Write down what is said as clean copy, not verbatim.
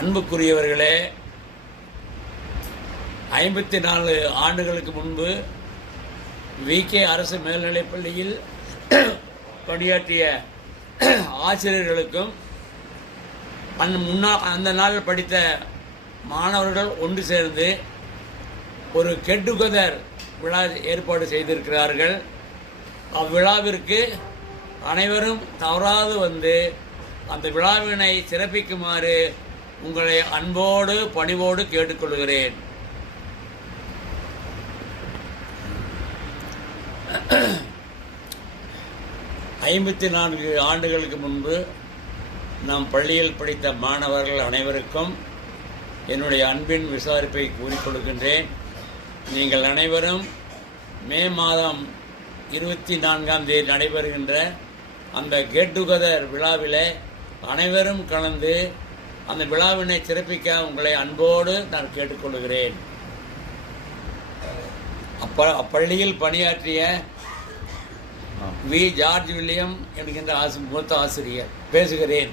அன்புக்குரியவர்களே, 54 ஆண்டுகளுக்கு முன்பு VK அரசு மேல்நிலைப்பள்ளியில் பணியாற்றிய ஆசிரியர்களுக்கும் அந்த நாளில் படித்த மாணவர்கள் ஒன்று சேர்ந்து ஒரு கெட் டுகெதர் விழா ஏற்பாடு செய்திருக்கிறார்கள். அவ்விழாவிற்கு அனைவரும் தவறாது வந்து அந்த விழாவினை சிறப்பிக்குமாறு உங்களை அன்போடு பணிவோடு கேட்டுக்கொள்கிறேன். ஐம்பத்தி 4 ஆண்டுகளுக்கு முன்பு நாம் பள்ளியில் படித்த மாணவர்கள் அனைவருக்கும் என்னுடைய அன்பின் விசாரிப்பை கூறிக்கொள்கின்றேன். நீங்கள் அனைவரும் மே மாதம் 24ஆம் தேதி நடைபெறுகின்ற அந்த கெட் டுகெதர் விழாவிலே அனைவரும் கலந்து அந்த விழாவினை சிறப்பிக்க உங்களை அன்போடு நான் கேட்டுக்கொள்கிறேன். அப்பள்ளியில் பணியாற்றிய வி. ஜார்ஜ் வில்லியம் என்கின்ற மூத்த ஆசிரியர் பேசுகிறேன்.